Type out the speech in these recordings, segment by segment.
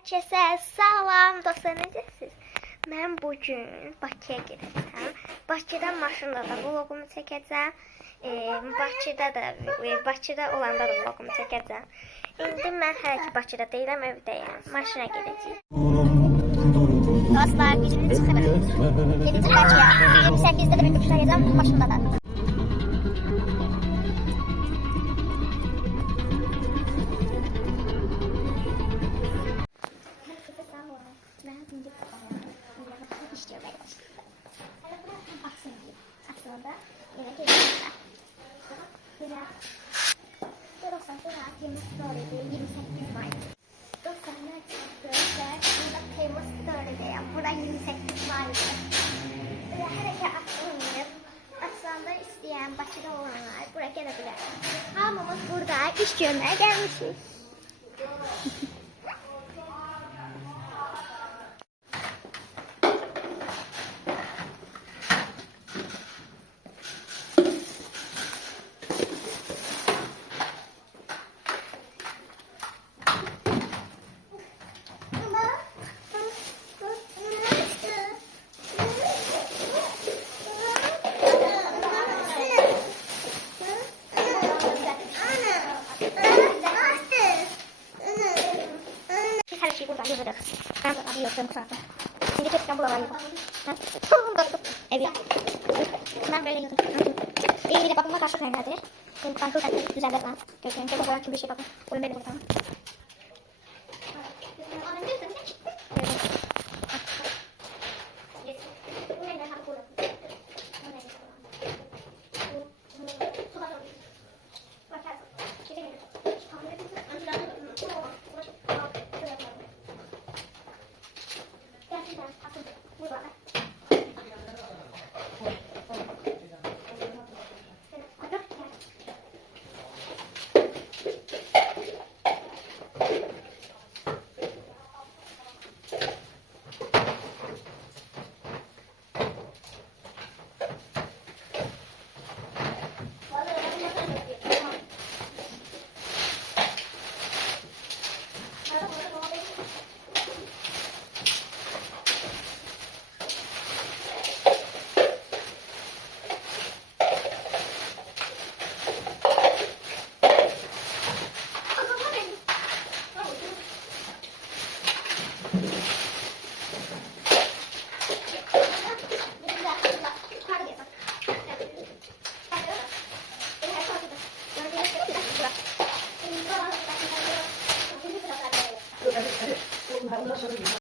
Herkese salam dostlar, necəsiz? Mən bugün Bakıya gedəcəm. Bakıda maşında da vlogumu çəkəcəm. Bakıda olanda da vlogumu çəkəcəm. İndi mən hələ ki Bakıda deyiləm, evdəyəm. Maşına gedəcəyik. Dostlar, biz indi çıxırıq. Gedəcək Bakıya. 28-də də bir uçacağam maşında da. Bakıda olanlar buraya gələ bilər. Hamımız burada iş görməyə gəlmişik. Her şeyi buradan yazarız. Ben de abi yapıyorum zaten. Şimdi hepsinden buralar yapalım. Evet. Ben böyle yapayım. İyi bir de bakımla karşı kaynağıdır. Ben çok güzel yapmam. Gökçenin çok olarak bir şey bakın. Oyun böyle bakalım.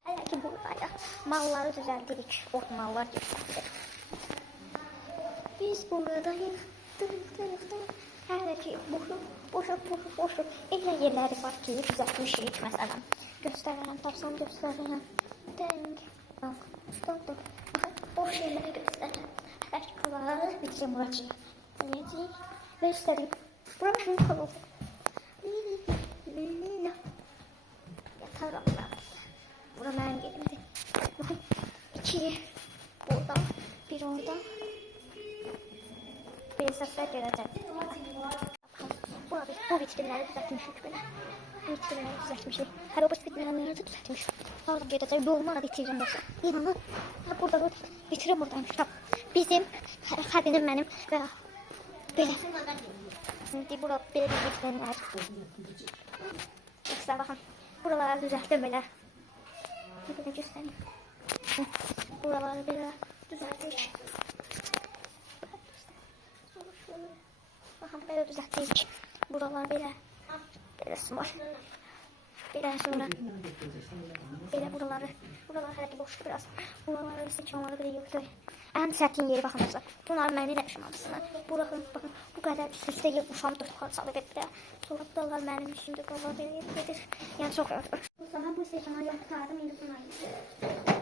Hele ki buraya malları düzelttik, ot mallar düzelttik. Biz buradayız. Hele ki boşu. Elə yerləri var ki, düzeltmişik məsələn. Göstərərəm, tapsam göstərərəm. Denk. Bak. Boş yerləri göstərərəm. Hele ki buraları bitirəm buracıya. Eləcəyik. Göstəreyim. Bura şunu qalır. Yatarım ben. Bura mənim yerimdir. Bakın, 2 burada, 1 orada. Bir səslər görəcəm. Bu vitrinləri düzəltmişik belə. Bu vitrinləri düzəltmişik. Hər o vitrinləri düzəltmişik. Orada görəcək, yolunu da bitirirəm yoxsa. İnanın, burada bitirim buradaymış. Bizim, xəbirim mənim və belə. Şimdi burada belə bir vitrin var. Yoxsa baxın. Buraları düzelttim böyle. Bir de göstereyim. Buraları böyle düzelttik. Bakın böyle düzelttik. Buralar böyle. Böyle small. Böyle sonra. Böyle buraları. Buralar herhalde boştu biraz. Buraları seçimleri bile yoktu. En sertin yeri bakın dostlar. Bunlar mənim eləmişim hamısını. Bakın bu kadar üst-üste yığmışam parçalı belə. Sonra buralar mənim üstümdə qalır belə gedir. Yəni çox rahat. O zaman bu seçimləri yaptardım, indi bunları.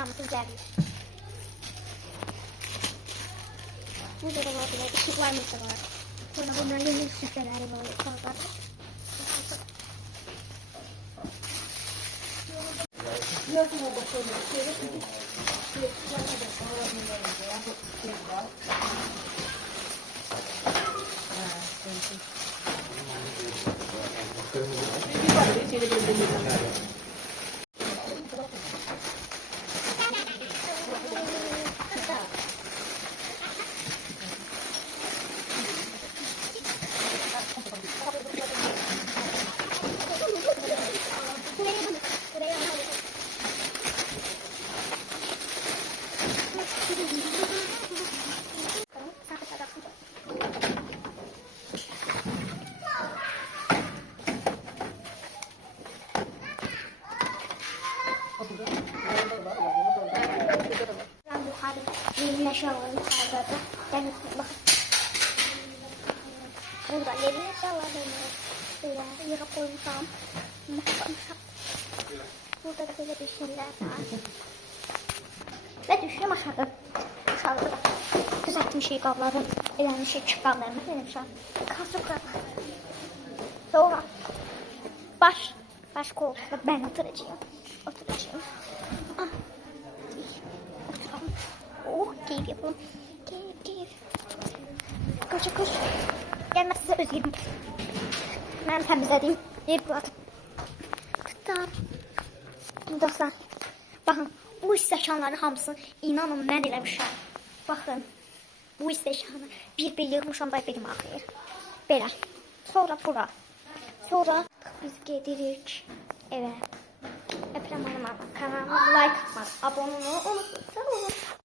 Ekranımız düzəlir. Burada da var belə işıqlarımız da var. Sonra bunların yeni süfrələri var. Ben yukarı yeni eşyalarım yukarıda. Ben bakın. Burada yeni eşyalarım böyle yığıp koymuşam. Burada da böyle bir şeyler var. Ve düşüyorum aşağıda. Aşağıda düzeltmişik qabları. Eləmişik çıqqanlarını. Eləmişəm. Kasıqlar. Sonra baş koltukta ben oturacağım. Oturacağım. Ah. Oturalım. Oh, keyif yapalım. Keyif. Koş. Gelmezse özgürüm. Ben temizlediğim yer burada. Tutar. Dostlar. Bakın. Bu istəkanların hamısını inanın mən eləmişəm. Baxın. Bu istəkanı bir yığmışam da benim axıyır. Belə. Sonra bura. Sonra biz gedirik eve. Öpürəm kanalıma like atmayı, abone olmayı unutmayın. Sağ olun.